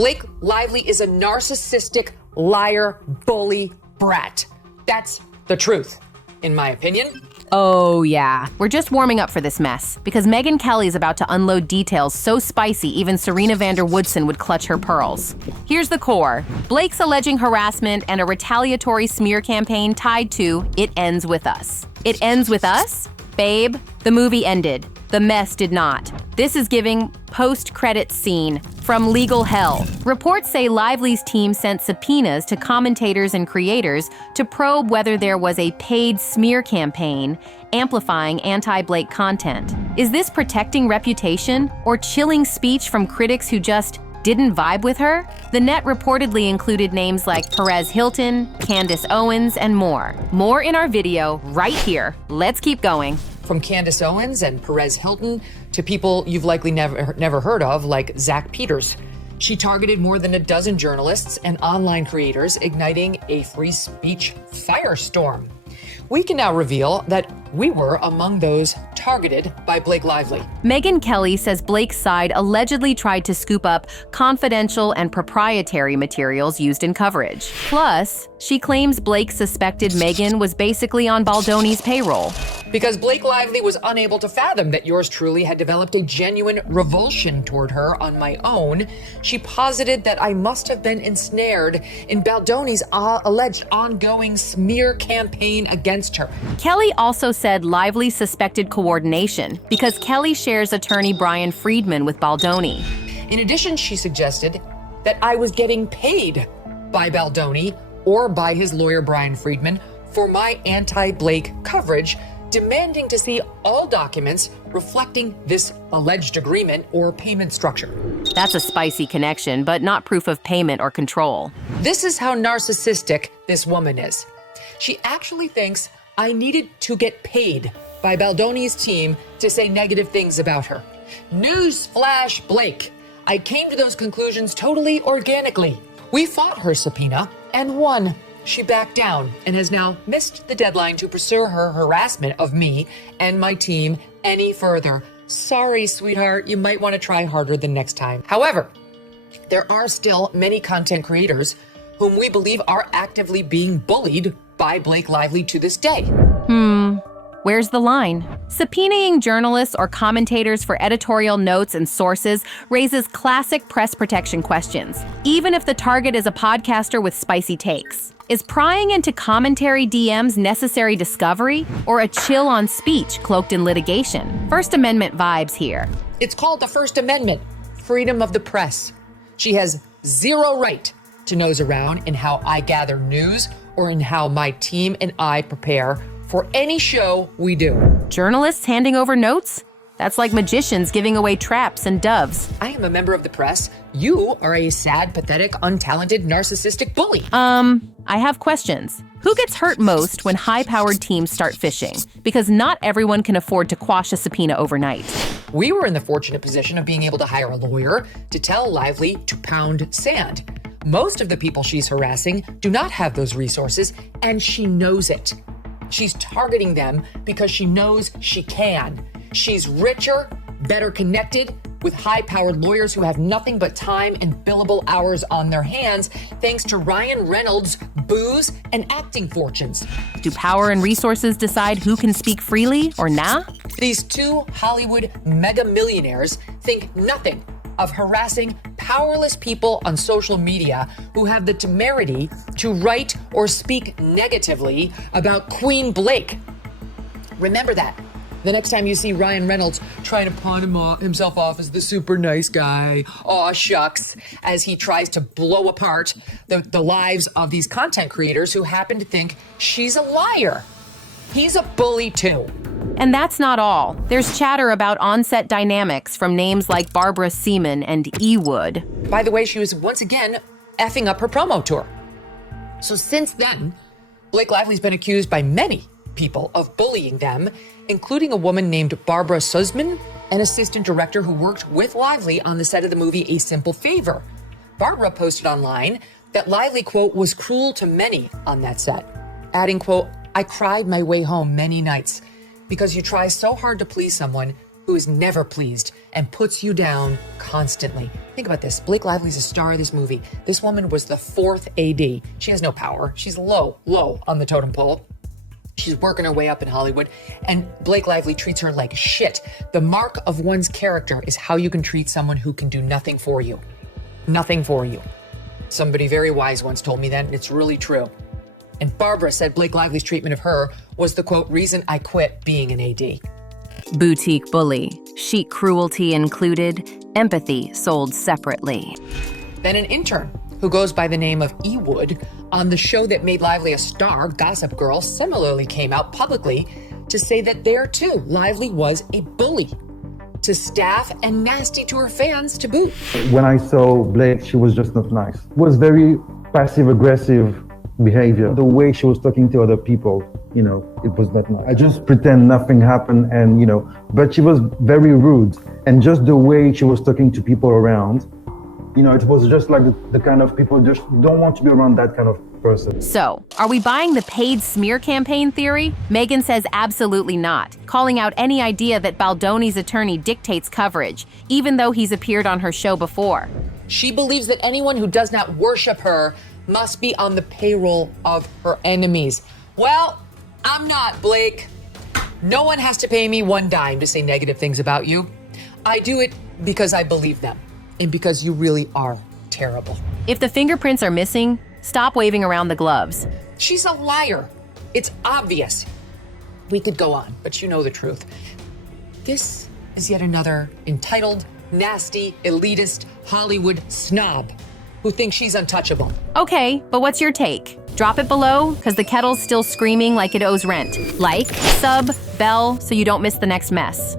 Blake Lively is a narcissistic, liar, bully, brat. That's the truth, in my opinion. Oh yeah, we're just warming up for this mess, because Megyn Kelly is about to unload details so spicy even Serena van der Woodsen would clutch her pearls. Here's the core. Blake's alleging harassment and a retaliatory smear campaign tied to It Ends With Us. It ends with us? Babe, the movie ended. The mess did not. This is giving post-credits scene from legal hell. Reports say Lively's team sent subpoenas to commentators and creators to probe whether there was a paid smear campaign amplifying anti-Blake content. Is this protecting reputation or chilling speech from critics who just didn't vibe with her? The net reportedly included names like Perez, Hilton, Candace, Owens, and more. More in our video right here. Let's keep going. From Candace Owens and Perez Hilton to people you've likely never heard of, like Zach Peters. She targeted more than a dozen journalists and online creators, igniting a free speech firestorm. We can now reveal that we were among those targeted by Blake Lively. Megyn Kelly says Blake's side allegedly tried to scoop up confidential and proprietary materials used in coverage. Plus, she claims Blake suspected Megyn was basically on Baldoni's payroll. Because Blake Lively was unable to fathom that yours truly had developed a genuine revulsion toward her on my own, she posited that I must have been ensnared in Baldoni's alleged ongoing smear campaign against her. Kelly also said Lively suspected coordination because Kelly shares attorney Bryan Freedman with Baldoni. In addition, she suggested that I was getting paid by Baldoni or by his lawyer Bryan Freedman for my anti-Blake coverage, demanding to see all documents reflecting this alleged agreement or payment structure. That's a spicy connection, but not proof of payment or control. This is how narcissistic this woman is. She actually thinks I needed to get paid by Baldoni's team to say negative things about her. Newsflash, Blake. I came to those conclusions totally organically. We fought her subpoena and won. She backed down and has now missed the deadline to pursue her harassment of me and my team any further. Sorry, sweetheart, you might want to try harder the next time. However, there are still many content creators whom we believe are actively being bullied by Blake Lively to this day. Where's the line? Subpoenaing journalists or commentators for editorial notes and sources raises classic press protection questions, even if the target is a podcaster with spicy takes. Is prying into commentary DMs necessary discovery or a chill on speech cloaked in litigation? First Amendment vibes here. It's called the First Amendment, freedom of the press. She has zero right to nose around in how I gather news or in how my team and I prepare for any show we do. Journalists handing over notes? That's like magicians giving away traps and doves. I am a member of the press. You are a sad, pathetic, untalented, narcissistic bully. I have questions. Who gets hurt most when high-powered teams start fishing? Because not everyone can afford to quash a subpoena overnight. We were in the fortunate position of being able to hire a lawyer to tell Lively to pound sand. Most of the people she's harassing do not have those resources, and she knows it. She's targeting them because she knows she can. She's richer, better connected, with high-powered lawyers who have nothing but time and billable hours on their hands, thanks to Ryan Reynolds' booze and acting fortunes. Do power and resources decide who can speak freely or nah? These two Hollywood mega millionaires think nothing of harassing powerless people on social media who have the temerity to write or speak negatively about Queen Blake. Remember that. The next time you see Ryan Reynolds trying to pawn himself off as the super nice guy, aw shucks, as he tries to blow apart the lives of these content creators who happen to think she's a liar. He's a bully too. And that's not all. There's chatter about on-set dynamics from names like Barbara Szeman and Ewood. By the way, she was once again effing up her promo tour. So since then, Blake Lively's been accused by many people of bullying them, including a woman named Barbara Sussman, an assistant director who worked with Lively on the set of the movie A Simple Favor. Barbara posted online that Lively, quote, was cruel to many on that set, adding, quote, I cried my way home many nights because you try so hard to please someone who is never pleased and puts you down constantly. Think about this. Blake Lively's a star of this movie. This woman was the 4th AD. She has no power. She's low on the totem pole. She's working her way up in Hollywood, and Blake Lively treats her like shit. The mark of one's character is how you can treat someone who can do nothing for you. Nothing for you. Somebody very wise once told me that, and it's really true. And Barbara said Blake Lively's treatment of her was the, quote, reason I quit being an AD. Boutique bully, chic cruelty included, empathy sold separately. Then an intern who goes by the name of Ewood on the show that made Lively a star, Gossip Girl, similarly came out publicly to say that there too, Lively was a bully to staff and nasty to her fans to boot. When I saw Blake, she was just not nice. It was very passive-aggressive behavior. The way she was talking to other people, it was not nice. I just pretend nothing happened and, but she was very rude. And just the way she was talking to people around, it was just like the kind of people just don't want to be around that kind of person. So, are we buying the paid smear campaign theory? Megyn says absolutely not, calling out any idea that Baldoni's attorney dictates coverage, even though he's appeared on her show before. She believes that anyone who does not worship her must be on the payroll of her enemies. Well, I'm not, Blake. No one has to pay me one dime to say negative things about you. I do it because I believe them and because you really are terrible. If the fingerprints are missing, stop waving around the gloves. She's a liar. It's obvious. We could go on, but you know the truth. This is yet another entitled, nasty, elitist Hollywood snob who thinks she's untouchable. Okay, but what's your take? Drop it below, because the kettle's still screaming like it owes rent. Like, sub, bell, so you don't miss the next mess.